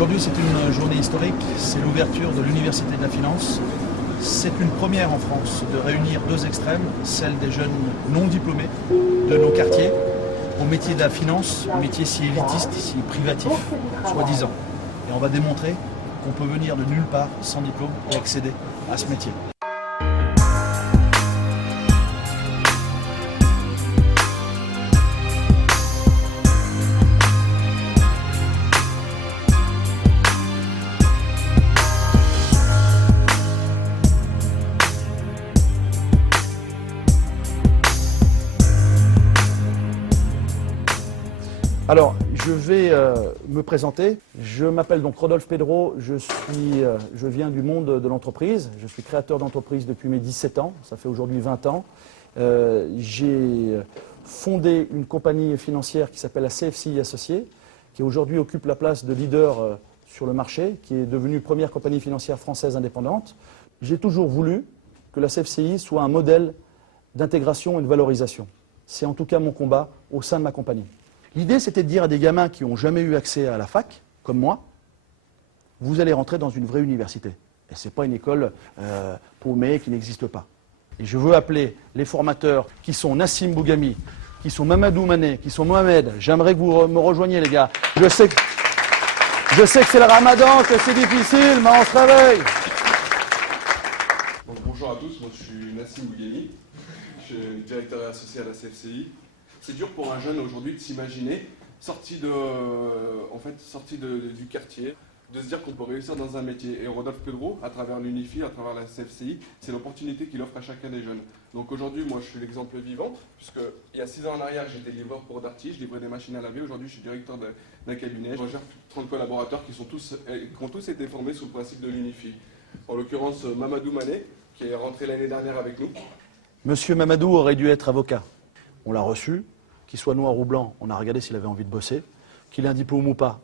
Aujourd'hui, c'est une journée historique, c'est l'ouverture de l'Université de la Finance. C'est une première en France de réunir deux extrêmes, celle des jeunes non diplômés de nos quartiers, au métier de la finance, métier si élitiste, si privatif, soi-disant. Et on va démontrer qu'on peut venir de nulle part sans diplôme et accéder à ce métier. Alors, je vais me présenter. Je m'appelle donc Rodolphe Pedro, je viens du monde de l'entreprise. Je suis créateur d'entreprise depuis mes 17 ans, ça fait aujourd'hui 20 ans. J'ai fondé une compagnie financière qui s'appelle la CFCI Associés, qui aujourd'hui occupe la place de leader sur le marché, qui est devenue première compagnie financière française indépendante. J'ai toujours voulu que la CFCI soit un modèle d'intégration et de valorisation. C'est en tout cas mon combat au sein de ma compagnie. L'idée, c'était de dire à des gamins qui n'ont jamais eu accès à la fac, comme moi, vous allez rentrer dans une vraie université. Et ce n'est pas une école paumée qui n'existe pas. Et je veux appeler les formateurs qui sont Nassim Bougami, qui sont Mamadou Mané, qui sont Mohamed. J'aimerais que vous me rejoigniez, les gars. Je sais que c'est le ramadan, que c'est difficile, mais on se réveille. Donc, bonjour à tous, moi je suis Nassim Bougami, je suis directeur associé à la CFCI. C'est dur pour un jeune aujourd'hui de s'imaginer, sorti du quartier, de se dire qu'on peut réussir dans un métier. Et Rodolphe Pedro, à travers l'Unifi, à travers la CFCI, c'est l'opportunité qu'il offre à chacun des jeunes. Donc aujourd'hui, moi je suis l'exemple vivant, puisque il y a 6 ans en arrière, j'étais livreur pour Darty, je livrais des machines à laver. Aujourd'hui, je suis directeur d'un cabinet. Je gère 30 collaborateurs qui ont tous été formés sous le principe de l'Unifi. En l'occurrence, Mamadou Mané, qui est rentré l'année dernière avec nous. Monsieur Mamadou aurait dû être avocat. On l'a reçu, qu'il soit noir ou blanc, on a regardé s'il avait envie de bosser, qu'il ait un diplôme ou pas.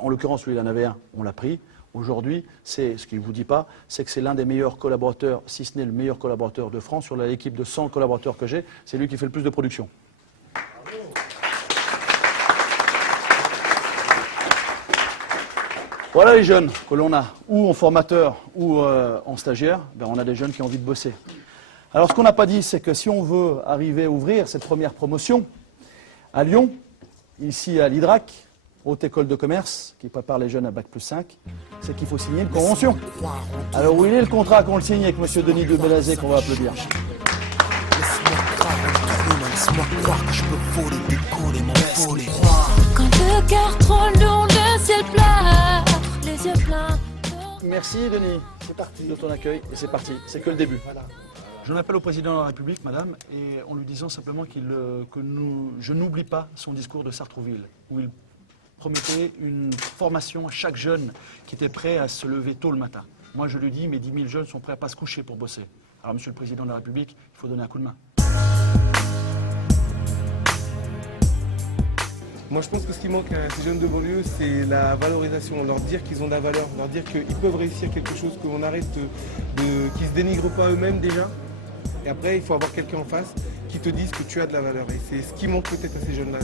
En l'occurrence, lui, il en avait un, on l'a pris. Aujourd'hui, ce qu'il ne vous dit pas, c'est que c'est l'un des meilleurs collaborateurs, si ce n'est le meilleur collaborateur de France. Sur l'équipe de 100 collaborateurs que j'ai, c'est lui qui fait le plus de production. Voilà les jeunes que l'on a, ou en formateur ou en stagiaire, ben on a des jeunes qui ont envie de bosser. Alors ce qu'on n'a pas dit, c'est que si on veut arriver à ouvrir cette première promotion à Lyon, ici à l'Hydrac, Haute École de Commerce, qui prépare les jeunes à Bac plus 5, c'est qu'il faut signer une convention. Alors où il est le contrat qu'on le signe avec M. Denis de Bellazé qu'on va applaudir? Quand le cœur trop lourd, le ciel pleure, les yeux pleins. Merci Denis, c'est parti de ton accueil et c'est parti, c'est que le début. Je m'appelle au président de la République, madame, et en lui disant simplement je n'oublie pas son discours de Sartrouville, où il promettait une formation à chaque jeune qui était prêt à se lever tôt le matin. Moi, je lui dis, mes 10 000 jeunes sont prêts à ne pas se coucher pour bosser. Alors, monsieur le président de la République, il faut donner un coup de main. Moi, je pense que ce qui manque à ces jeunes de banlieue, c'est la valorisation, leur dire qu'ils ont de la valeur, leur dire qu'ils peuvent réussir quelque chose, qu'on arrête qu'ils ne se dénigrent pas eux-mêmes déjà. Et après, il faut avoir quelqu'un en face qui te dise que tu as de la valeur. Et c'est ce qui manque peut-être à ces jeunes-là.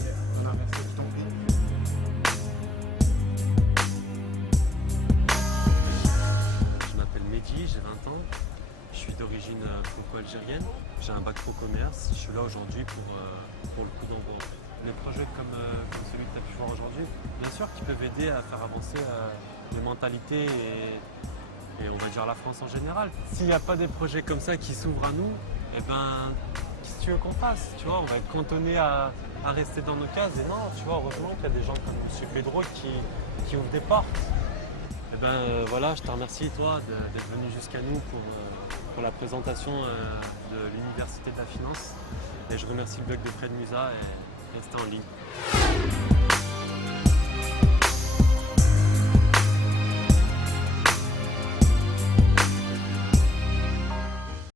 Je m'appelle Mehdi, j'ai 20 ans. Je suis d'origine franco-algérienne. J'ai un bac pro-commerce. Je suis là aujourd'hui pour le coup d'envoi. Des projets comme celui que tu as pu voir aujourd'hui, bien sûr, qui peuvent aider à faire avancer les mentalités et on va dire la France en général. S'il n'y a pas des projets comme ça qui s'ouvrent à nous, eh ben, qu'est-ce que tu veux qu'on fasse? Tu vois, on va être cantonné à rester dans nos cases. Et non, tu vois, heureusement qu'il y a des gens comme M. Pedro qui ouvrent des portes. Eh ben voilà, je te remercie toi d'être venu jusqu'à nous pour la présentation de l'Université de la Finance. Et je remercie le blog de Fred Musa et restez en ligne.